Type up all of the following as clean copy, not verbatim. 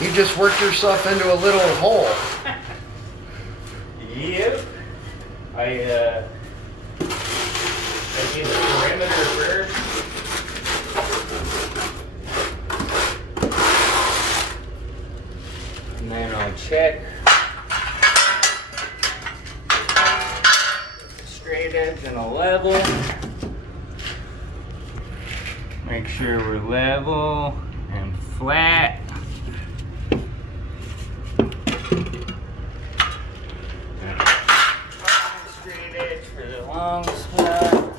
You just worked yourself into a little hole. Yep. I do the perimeter first. And then I'll check the straight edge and a level. Make sure we're level and flat. Straight edge for the long spot.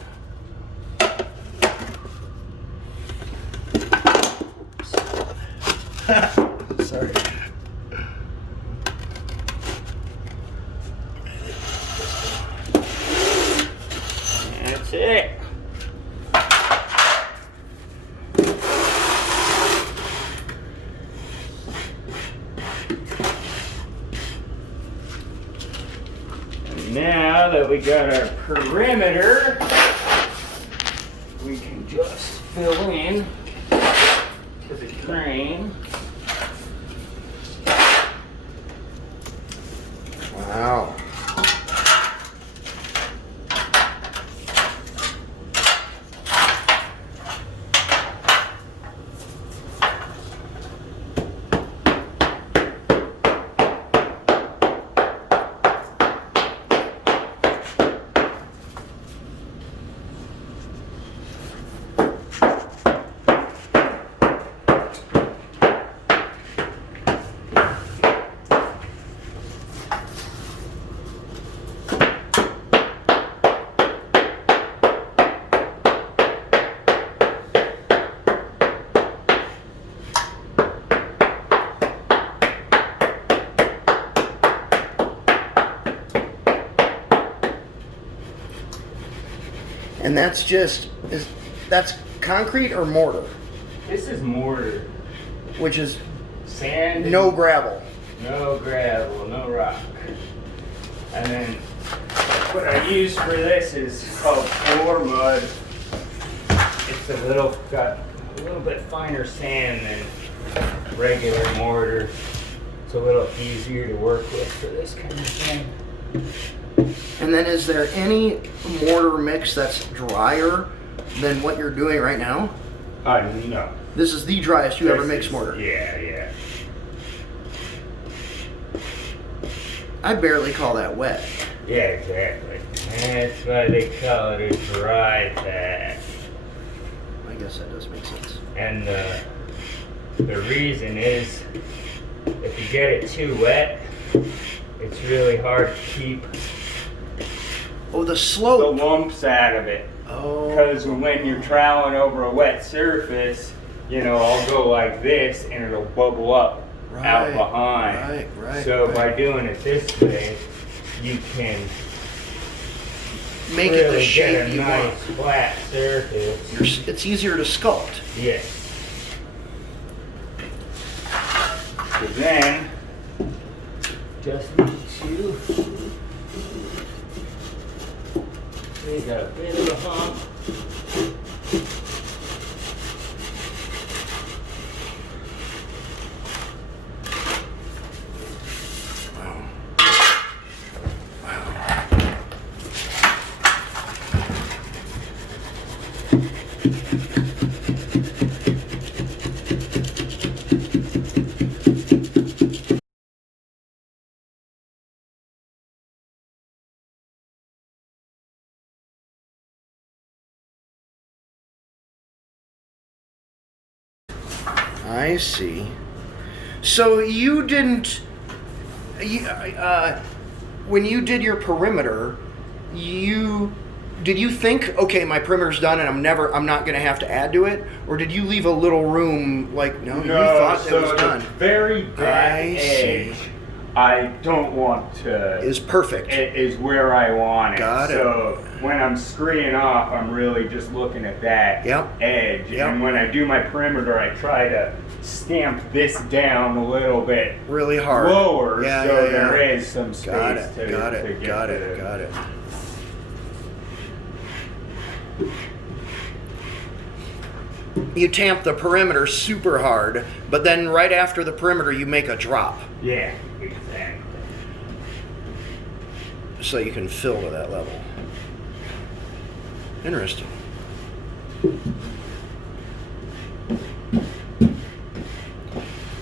Sorry. That's it. And now that we got our perimeter, we can just fill in to the drain. Wow. And that's just, that's concrete or mortar? This is mortar. Which is Sand. no gravel. No gravel, no rock. And then what I use for this is called floor mud. It's got a little bit finer sand than regular mortar. It's a little easier to work with for this kind of thing. And then is there any mortar mix that's drier than what you're doing right now? No. This is the driest you ever mixed mortar. Yeah. I barely call that wet. Yeah, exactly. That's why they call it a dry patch. I guess that does make sense. And the reason is, if you get it too wet, it's really hard to keep Oh, the the slope. lumps out of it. Oh. Because when you're troweling over a wet surface, I'll go like this and it'll bubble up out behind. Right. So by doing it this way, you can Make it the really shape get a you nice want. flat surface. It's easier to sculpt. Yes. So then, just need to take a bit of a hump. I see. So you didn't, when you did your perimeter, did you think, okay, my perimeter's done and I'm not going to have to add to it? Or did you leave a little room, like, no, you thought it was done? The very back edge, I don't want to. Is perfect. It is where I want it. Got it. So when I'm screeing off, I'm really just looking at that edge. Yep. And when I do my perimeter, I try to stamp this down a little bit Really hard. lower, Yeah, so yeah. there is some space Got it. to Got get it. Got it. you tamp the perimeter super hard, but then right after the perimeter you make a drop. Yeah, exactly. So you can fill to that level. Interesting.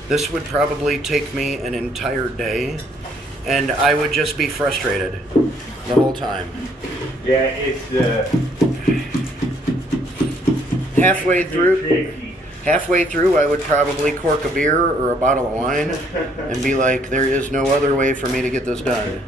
This would probably take me an entire day, and I would just be frustrated the whole time. Yeah, it's Halfway through, I would probably cork a beer or a bottle of wine and be like, there is no other way for me to get this done.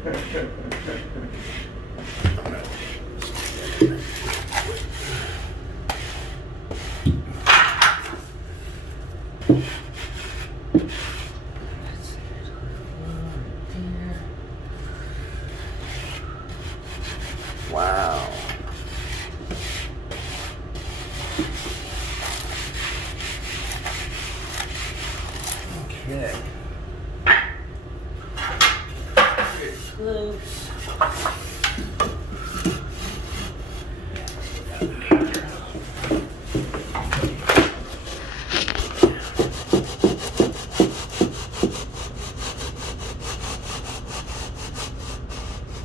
Wow. Okay.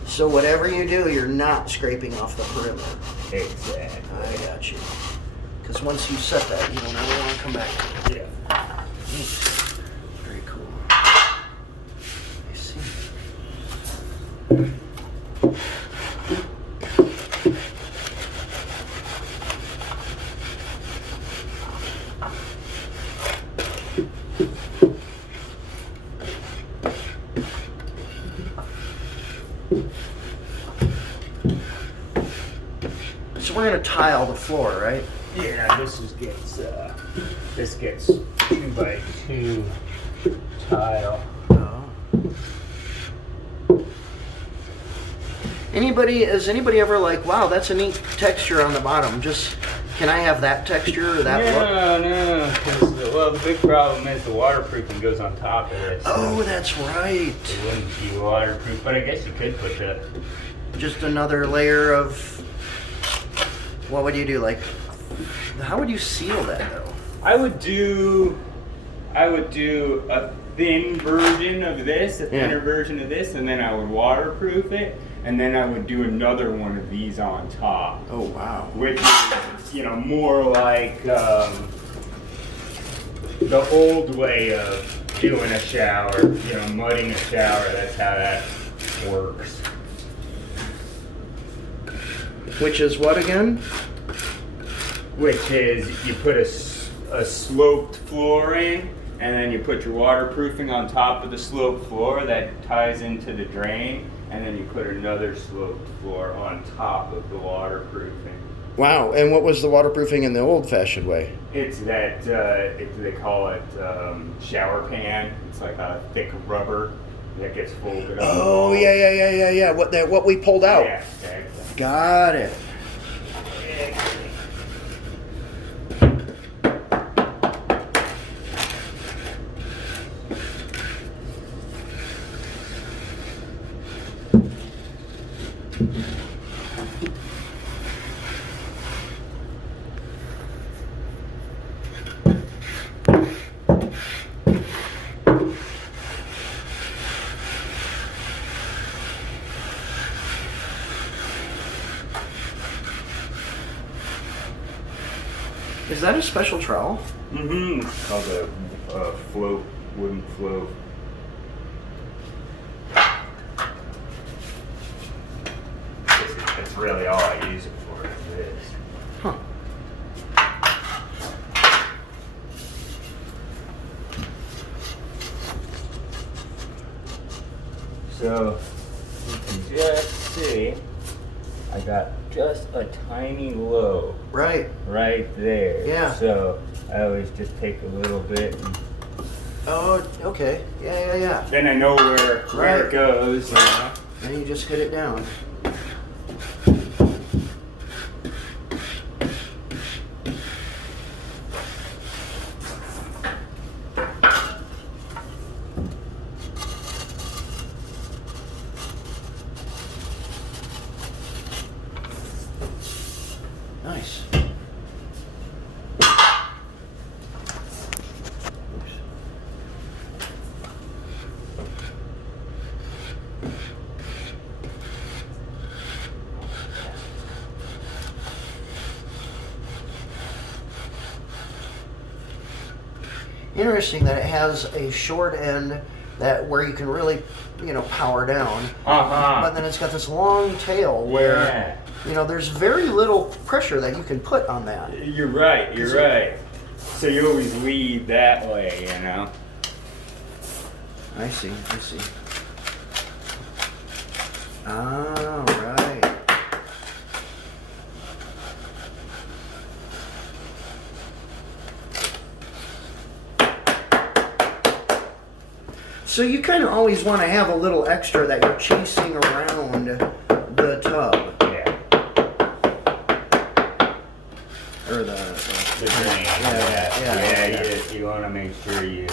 So whatever you do, you're not scraping off the perimeter. exactly. I got you. Because once you set that, you don't ever want to come back. Yeah. Very cool. I see. So we're gonna tile the floor, right? Yeah, this gets 2x2 tile. Oh. Has anybody ever like, wow, that's a neat texture on the bottom. Just, can I have that texture or that look? No, 'cause the big problem is the waterproofing goes on top of this. Oh, that's right. It wouldn't be waterproof, but I guess you could put the. Just another layer of, what would you do? Like, how would you seal that though? I would do a thin version of this, a thinner version of this, and then I would waterproof it, and then I would do another one of these on top. Oh wow. Which is, more like the old way of doing a shower, mudding a shower. That's how that works. Which is what again? Which is you put a sloped floor in, and then you put your waterproofing on top of the sloped floor that ties into the drain, and then you put another sloped floor on top of the waterproofing. Wow, and what was the waterproofing in the old-fashioned way? It's that, they call it shower pan. It's like a thick rubber that gets folded up. Oh, yeah. What we pulled out. Yeah, exactly. Got it. Is that a special trowel? Mm-hmm. It's called a float, wooden float. That's really all I use it for, is this. Huh. So you can just see I got just a tiny low Right. right there. Yeah. So I always just take a little bit and Oh, okay. Yeah. then I know where Right. it goes. Then you just hit it down. Nice. Interesting that it has a short end that where you can really, power down. But then it's got this long tail where, there's very little pressure that you can put on that. You're right. You're right. So you always lead that way, I see. Oh, right. So you kind of always want to have a little extra that you're chasing around the tub. Yeah. Or the drain. Yeah. You want to make sure you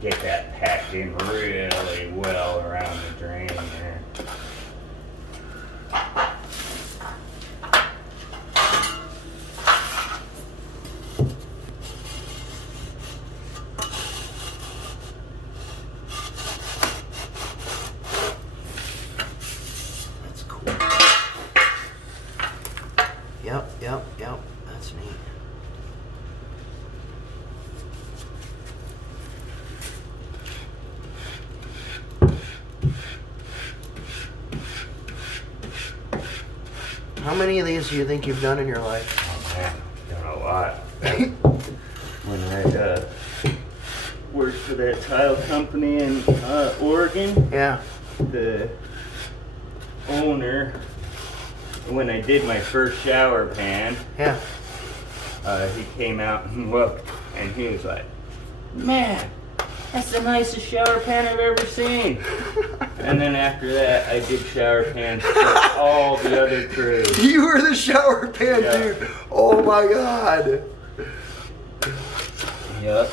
get that packed in really well around the drain there. That's cool. Yep. That's neat. How many of these do you think you've done in your life? Oh man, done a lot. When I worked for that tile company in Oregon, Yeah. the owner, when I did my first shower pan, Yeah. he came out and looked, and he was like, "Man, that's the nicest shower pan I've ever seen." And then after that, I did shower pans for all the other crew. You were the shower pan dude. Oh my God. Yep,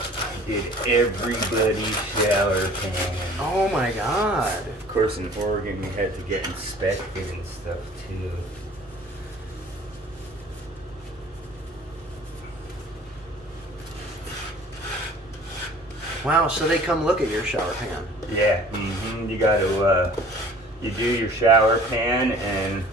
did everybody's shower pan. Oh my God. Of course, in Oregon, we had to get inspected and stuff too. Wow, so they come look at your shower pan. Yeah, you gotta, you do your shower pan, and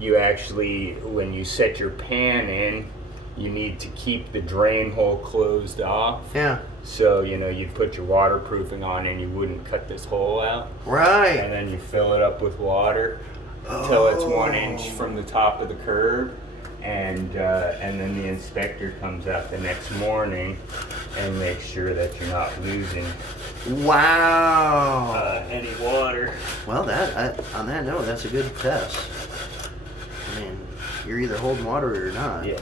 you actually, when you set your pan in, you need to keep the drain hole closed off. Yeah. So, you'd put your waterproofing on and you wouldn't cut this hole out. Right. And then you fill it up with water until it's 1 inch from the top of the curb. And then the inspector comes out the next morning and makes sure that you're not losing Wow. any water. Well, on that note, that's a good test. I mean, you're either holding water or you're not. Yeah.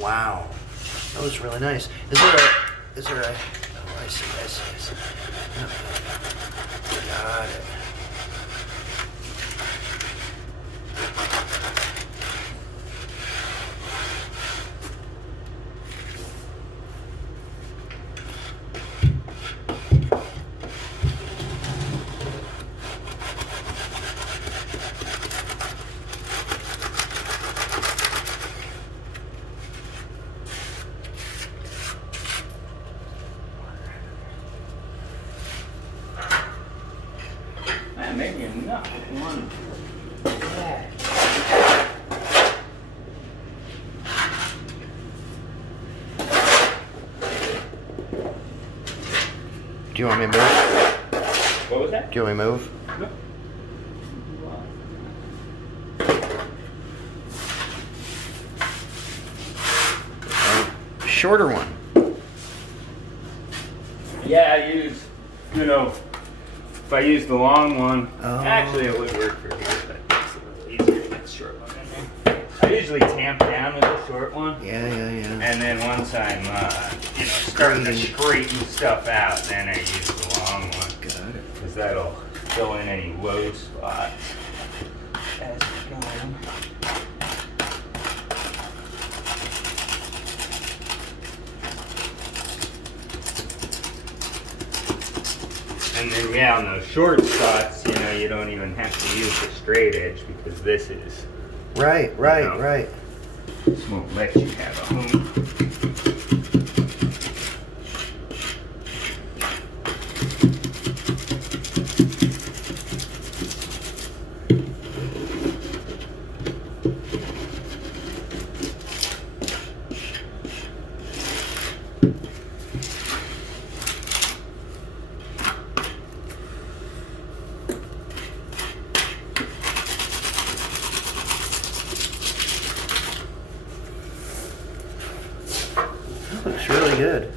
Wow. That was really nice. Is there a, oh, I see. Got it. Maybe enough. One. Yeah. Do you want me to move? What was that? Do you want me to move? No. Shorter one. Yeah, I use, if I use the long one, actually it would work for here, but it's a little easier to get the short one in there. I usually tamp down with the short one. Yeah. And then once I'm, starting to straighten stuff out, then I use the long one. Got it. Because that'll fill in any low spots as we're going. And then yeah, on those short spots, you know, you don't even have to use the straight edge because this is right. This won't let you have a home. Looks really good.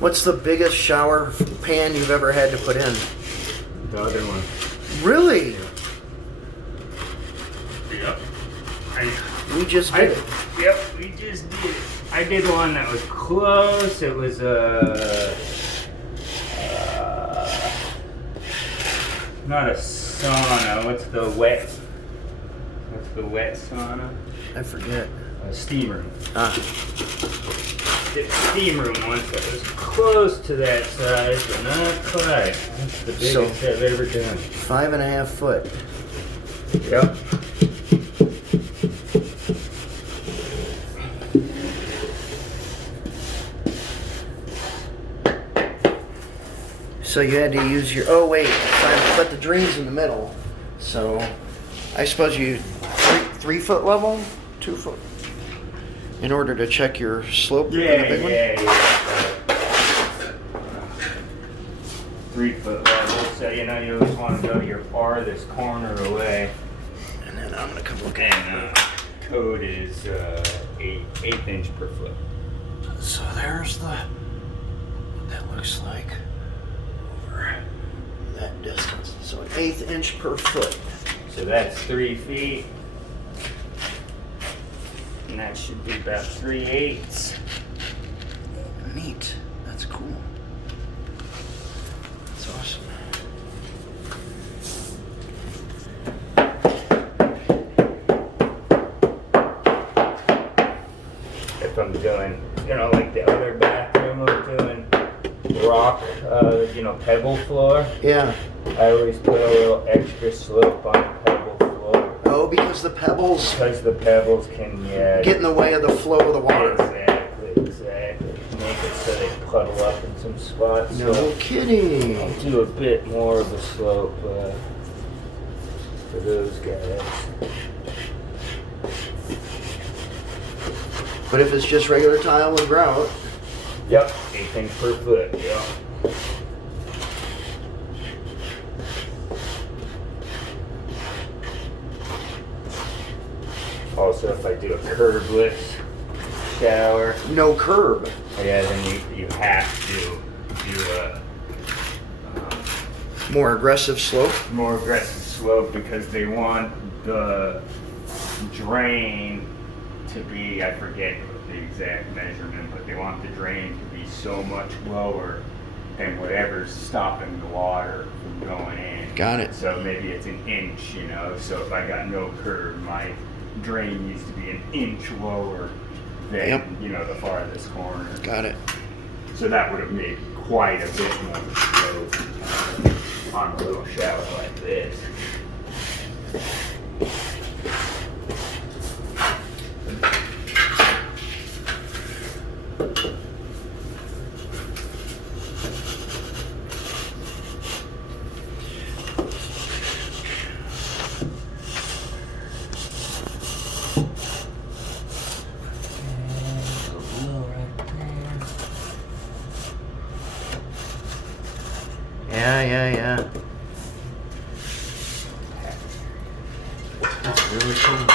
What's the biggest shower pan you've ever had to put in? The other one. Really? Yep. We just did it. Yep, we just did it. I did one that was close. It was not a sauna. What's the wet sauna? I forget. A steam room. Ah. Did a steam room once that was close to that size, but not quite. That's the biggest I've ever done. 5.5 foot. Yep. So you had to use your, oh wait, but the drain's in the middle. So I suppose you, 3 foot level? 2 foot? In order to check your slope in the big one? Yeah. 3 foot level, so you know you always want to go your farthest corner away. And then I'm gonna come look at And code is 8 inch per foot. So there's what that looks like over that distance. So an 1/8 inch per foot. So that's 3 feet. And that should be about 3/8. Neat. That's cool. That's awesome. If I'm doing, you know, like the other bathroom, I'm doing rock, pebble floor. Yeah. I always put a little extra slope on the pebble floor. Oh, because the pebbles Because the pebbles can, get in the way of the flow of the water. Exactly. Make it so they puddle up in some spots. No So kidding. I'll do a bit more of a slope for those guys. But if it's just regular tile with grout, Yep, 8 inch per foot, yeah. Also, if I do a curbless shower, no curb. yeah, then you have to do a More aggressive slope. more aggressive slope because they want the drain to be, I forget the exact measurement, but they want the drain to be so much lower than whatever's stopping the water from going in. Got it. So maybe it's an inch, so if I got no curb, my drain needs to be an inch lower than, you know, the farthest corner. Got it. So that would have made quite a bit more slope on a little shower like this. Yeah. That's really cool.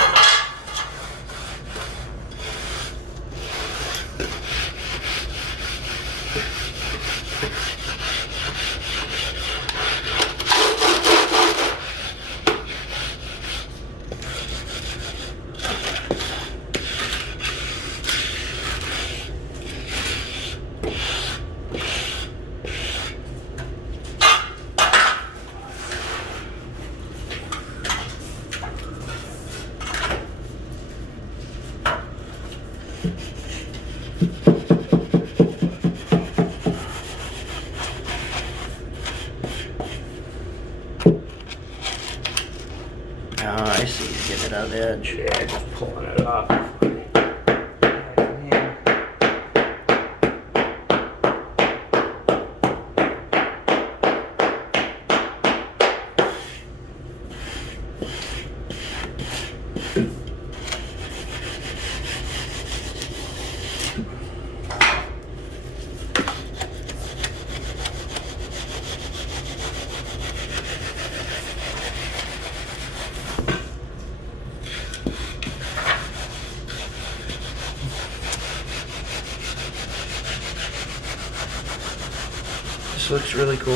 I see. Get it on the edge. Yeah, just pulling it off. This looks really cool.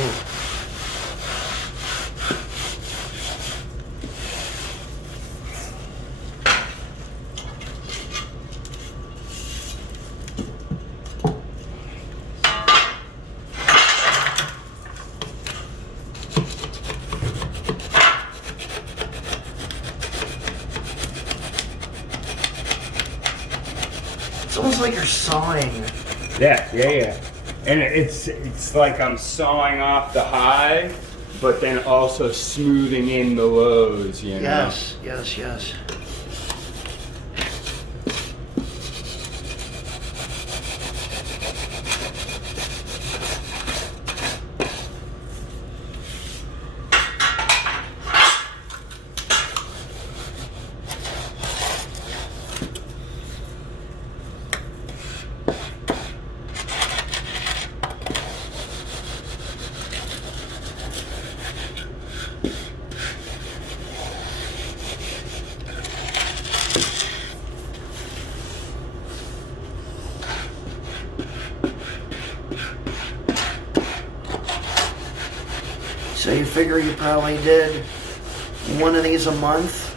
It's almost like you're sawing. Yeah. And it's like I'm sawing off the high, but then also smoothing in the lows, you know? Yes. So you figure you probably did one of these a month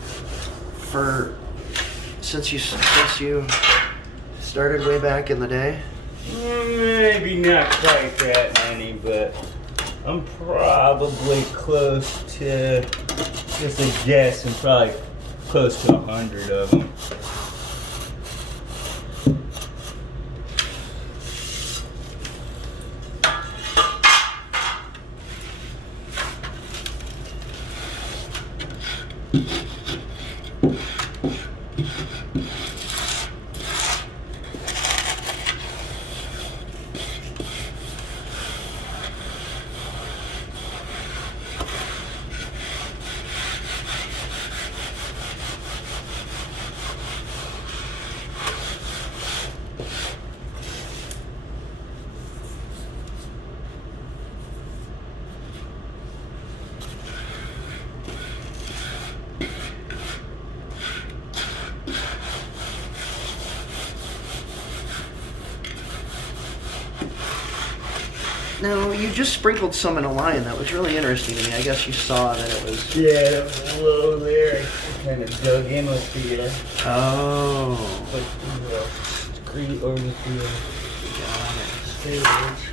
since you started way back in the day? Maybe not quite that many, but I'm probably close to, just a guess, I'm probably close to 100 of them. Now, you just sprinkled some in a line. That was really interesting to me. I guess you saw that it was... Yeah, it was low there. I kind of dug in with the... Oh. With the screen or with the... Got it.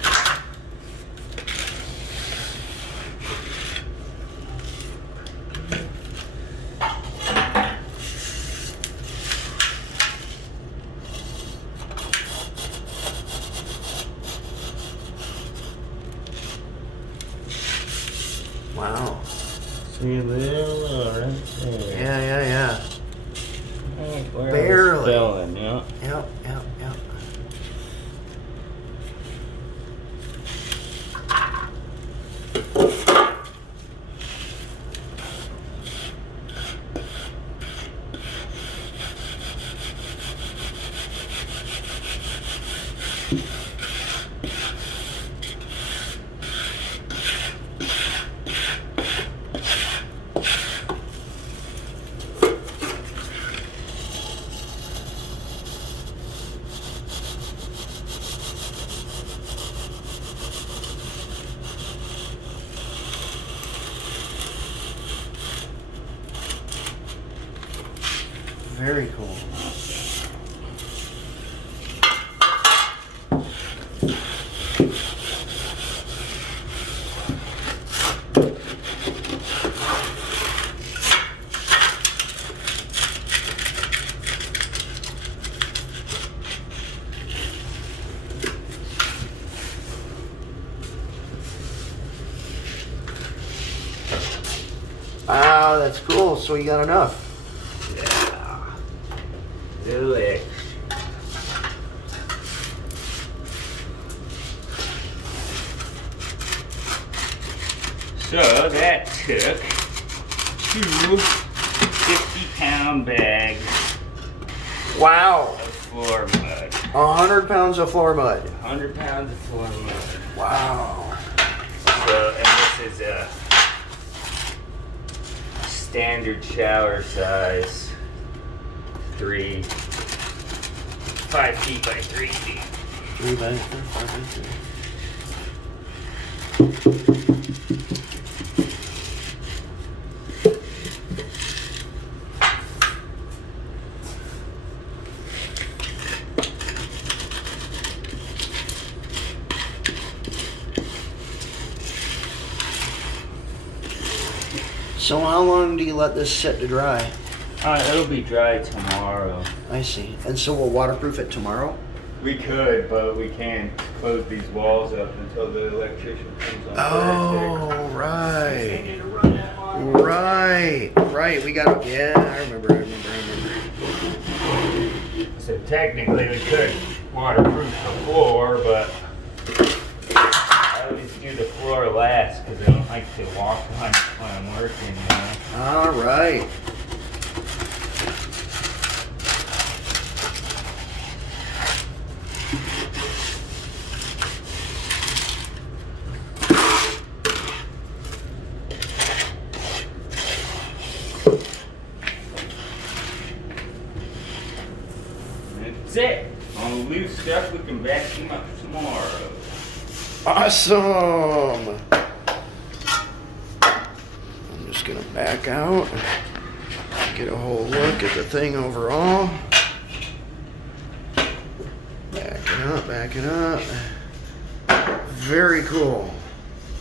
Very cool. Wow, that's cool. So you got enough. Yeah. Little extra. So that took 2 50-pound bags Wow. of floor mud. 100 pounds of floor mud. 100 pounds of floor mud. Wow. So, and this is a standard shower size, 5 feet by 3 feet. 3 by 5 by 3. So how long do you let this sit to dry? It'll be dry tomorrow. I see. And so we'll waterproof it tomorrow? We could, but we can't close these walls up until the electrician comes on Oh, Thursday. right. We got. Yeah, I remember. So technically we could waterproof the floor, but I always do the floor last because I don't like to walk on it when I'm working. You know? All right. That's it. On the loose stuff, we can vacuum up tomorrow. Awesome. I'm just gonna back out, get a whole look at the thing overall. Backing up. Very cool.